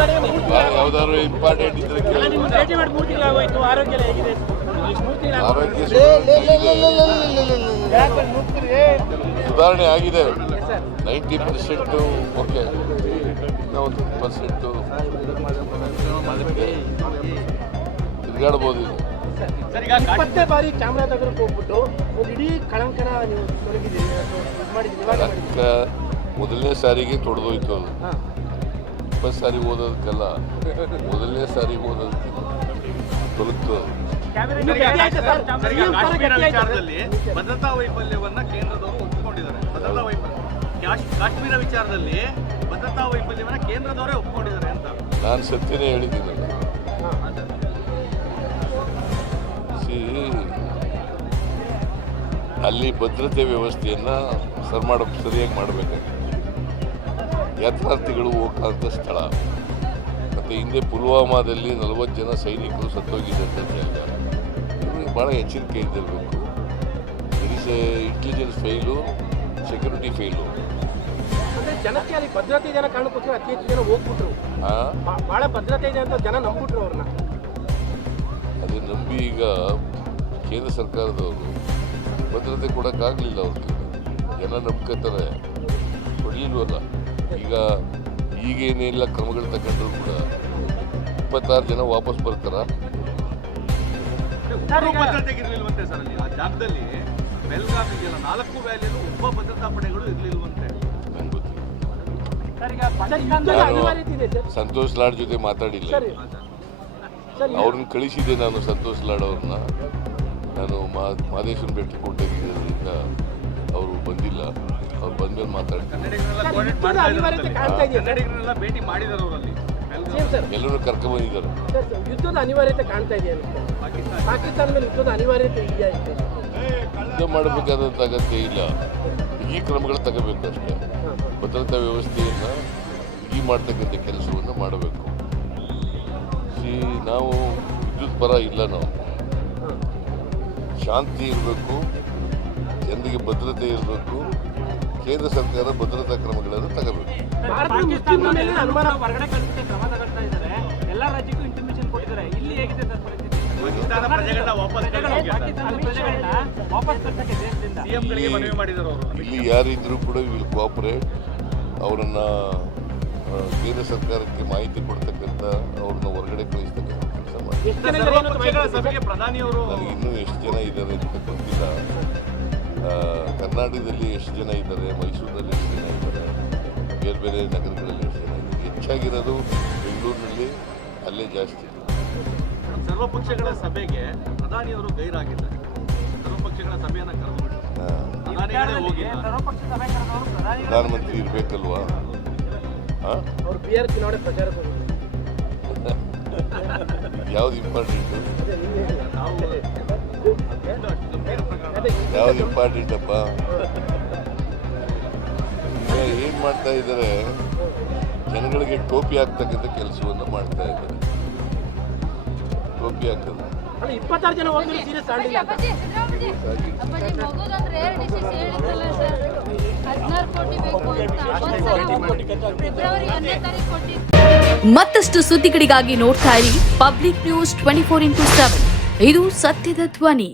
ಯಾವ್ದಾದ್ರು ಇಂಪಾರ್ಟೆಂಟ್ ಇದ್ರೆ ಆರೋಗ್ಯ ಸುಧಾರಣೆ ಆಗಿದೆ. 90% ಓಕೆ, ಇನ್ನೂ 1% ತಿರುಗಾಡ್ಬೋದು. ಮತ್ತೆ ಬಾರಿ ಚಾಮರಾಜನಗರಕ್ಕೆ ಹೋಗ್ಬಿಟ್ಟು ಒಂದು ಇಡೀ ಕಳಂಕನ ನೀವು ತೊಲಗಿದ್ದೀರಿ. ಮೊದಲನೇ ಸಾರಿಗೆ ತೊಡೆದೋಯ್ತು ಅದು. 20 ಸಾರಿ ಓದೋದಕ್ಕಲ್ಲ, ಮೊದಲನೇ ಸಾರಿ ಓದೋದಕ್ಕೆ ತೊಲಗ್ತು. ಭದ್ರತಾ ವೈಫಲ್ಯವನ್ನ ಕೇಂದ್ರದವರು ಒಪ್ಪಿಕೊಂಡಿದ್ದಾರೆ. ಭದ್ರತಾ ವೈಫಲ್ಯ ಕಾಶ್ಮೀರ ವಿಚಾರದಲ್ಲಿ ಭದ್ರತಾ ವೈಫಲ್ಯವನ್ನ ಕೇಂದ್ರದವರೇ ಒಪ್ಪಿಕೊಂಡಿದ್ದಾರೆ ಅಂತ ನಾನು ಸತ್ಯನೇ ಹೇಳಿದ್ದೀನಲ್ಲ. ಅಲ್ಲಿ ಭದ್ರತೆ ವ್ಯವಸ್ಥೆಯನ್ನ ಸರಿಯಾಗಿ ಮಾಡಬೇಕಾಗಿದೆ. ಯಾತ್ರಾರ್ಥಿಗಳು ಹೋಗಂತ ಸ್ಥಳ, ಮತ್ತು ಹಿಂದೆ ಪುಲ್ವಾಮಾದಲ್ಲಿ 40 ಜನ ಸೈನಿಕರು ಸತ್ತೋಗಿದ್ದಂಥ ಜಾಗ. ಇವ್ರಿಗೆ ಭಾಳ ಎಚ್ಚರಿಕೆ ಇದ್ದಿರಬೇಕು. It is intelligence fail, security fail. ಜನಕ್ಕೆ ಅಲ್ಲಿ ಭದ್ರತೆ ಇದೆ ಅನ್ನೋ ಕಾರಣಕ್ಕೋಸ್ಕರ ಅತಿ ಹೆಚ್ಚು ಜನ ಹೋಗ್ಬಿಟ್ರು. ಭಾಳ ಭದ್ರತೆ ಇದೆ ಅಂತ ಜನ ನಂಬಿಟ್ರು ಅವ್ರನ್ನ. ಅದೇ ನಂಬಿ ಈಗ ಕೇಂದ್ರ ಸರ್ಕಾರದವರು ಭದ್ರತೆ ಕೊಡೋಕ್ಕಾಗಲಿಲ್ಲ. ಅವ್ರಿಗೆ ಜನ ನಂಬ್ಕೊತಾರೆ, ಕೊಡಲಿಲ್ವಲ್ಲ. ಈಗೇನೆಲ್ಲ ಕ್ರಮಗಳು ತಗೊಂಡ್ರು ಕೂಡ 26 ಜನ ವಾಪಸ್ ಬರ್ತಾರ. ಭದ್ರತೆಗಿರ್ಲಿಲ್ವಂತೆ ಸರ್ ಅಲ್ಲಿ ಆ ಜಾಗದಲ್ಲಿ. ಬೆಲ್ಗಾಮ್ ಇದೆಯಲ್ಲ, 4 ವ್ಯಾಲಿಯಲ್ಲೂ ಒಬ್ಬ ಭದ್ರತಾ ಪಡೆಗಳು ಇರ್ಲಿಲ್ವಂತೆ. ನಂಗೆ ಗೊತ್ತಿಲ್ಲ. ಸಂತೋಷ್ ಲಾಡ್ ಜೊತೆ ಮಾತಾಡಿಲ್ಲ. ಅವ್ರನ್ನ ಕಳಿಸಿದ್ದೆ ನಾನು, ಸಂತೋಷ್ ಲಾಡ್ ಅವ್ರನ್ನ. ನಾನು ಮಾದೇಶ್ವರನ ಭೇಟಿ ಕೊಟ್ಟಿದ್ದರಿಂದ ಅವರು ಬಂದಿಲ್ಲ. ಅವ್ರು ಬಂದ್ಮೇಲೆ ಮಾತಾಡ್ತೀನಿ. ಭೇಟಿ ಮಾಡಿದಾರೆ ಅವರಲ್ಲಿ, ಎಲ್ಲರೂ ಕರ್ಕೊಂಡ್ಬಂದಿದ್ದಾರೆ. ಯುದ್ಧದ ಅನಿವಾರ್ಯತೆ ಕಾಣ್ತಾ ಇದೆ. ಪಾಕಿಸ್ತಾನ ಮೇಲೆ ಯುದ್ಧದ ಅನಿವಾರ್ಯತೆ ಇದೆಯಾ? ಯುದ್ಧ ಮಾಡಬೇಕಾದಂಥ ಅಗತ್ಯ ಇಲ್ಲ. ಈ ಕ್ರಮಗಳು ತಗೋಬೇಕು ಅಷ್ಟೇ. ಭದ್ರತಾ ವ್ಯವಸ್ಥೆಯನ್ನು ಬಿಗಿ ಮಾಡ್ತಕ್ಕಂಥ ಕೆಲಸವನ್ನು ಮಾಡಬೇಕು. ನಾವು ವಿದ್ಯುತ್ ಪರ ಇಲ್ಲ. ನಾವು ಶಾಂತಿ ಇರಬೇಕು, ಜನರಿಗೆ ಭದ್ರತೆ ಇರಬೇಕು. ಕೇಂದ್ರ ಸರ್ಕಾರ ಭದ್ರತಾ ಕ್ರಮಗಳನ್ನು ತಗೋಬೇಕು. ಎಲ್ಲ ರಾಜ್ಯಕ್ಕೂ ಇಂಟಿಮೇಷನ್ ಕೊಟ್ಟಿದ್ದಾರೆ. ಇಲ್ಲಿ ಹೇಗಿದೆ ಇಲ್ಲಿ ಯಾರಿದ್ರು ಕೂಡ ವಿಲ್ ಕೋಆಪರೇಟ್. ಅವರನ್ನ ಕೇಂದ್ರ ಸರ್ಕಾರಕ್ಕೆ ಮಾಹಿತಿ ಕೊಡ್ತಕ್ಕಂಥ, ಅವ್ರನ್ನ ಹೊರಗಡೆ ಕಳಿಸ್ತಕ್ಕಂಥ ಕೆಲಸ ಮಾಡಿ. ನನಗೆ ಇನ್ನೂ ಎಷ್ಟು ಜನ ಇದ್ದಾರೆ ಅಂತ ಗೊತ್ತಿಲ್ಲ. ಕರ್ನಾಟಕದಲ್ಲಿ ಎಷ್ಟು ಜನ ಇದ್ದಾರೆ, ಮೈಸೂರಿನಲ್ಲಿ ಎಷ್ಟು ಜನ ಇದ್ದಾರೆ, ಬೇರೆ ಬೇರೆ ನಗರಗಳಲ್ಲಿ ಎಷ್ಟು ಜನ ಇದ್ದಾರೆ. ಹೆಚ್ಚಾಗಿರೋದು ಬೆಂಗಳೂರಿನಲ್ಲಿ, ಅಲ್ಲೇ ಜಾಸ್ತಿ. ಸರ್ವಪಕ್ಷಗಳ ಸಭೆಗೆ ಪ್ರಧಾನಿಯವರು ಗೈರಾಗಿದ್ದಾರೆ. ಸರ್ವಪಕ್ಷಗಳ ಸಭೆಯನ್ನು ಕರೆದುಬಿಟ್ಟು ಪ್ರಧಾನಮಂತ್ರಿ ಇರಬೇಕಲ್ವಾ? ಯಾವ್ದು ಇಂಪಾರ್ಟೆಂಟು? ಯಾವ್ದು ಇಂಪಾರ್ಟೆಂಟ್ ಅಪ್ಪ? ಏನ್ ಮಾಡ್ತಾ ಇದ್ದಾರೆ? ಜನಗಳಿಗೆ ಟೋಪಿ ಹಾಕ್ತಕ್ಕಂಥ ಕೆಲಸವನ್ನು ಮಾಡ್ತಾ ಇದ್ದಾರೆ. ಟೋಪಿ ಹಾಕೋದು. 26 ಜನ ಹೋಗಿದ್ರು ಸೀರಿಯಸ್ ಆಗಿಲ್ಲ. ಮತ್ತಷ್ಟು ಸುದ್ದಿಗಳಿಗಾಗಿ ನೋಡ್ತಾ ಇರಿ ಪಬ್ಲಿಕ್ ನ್ಯೂಸ್ 24x7. ಇದು ಸತ್ಯದ ಧ್ವನಿ.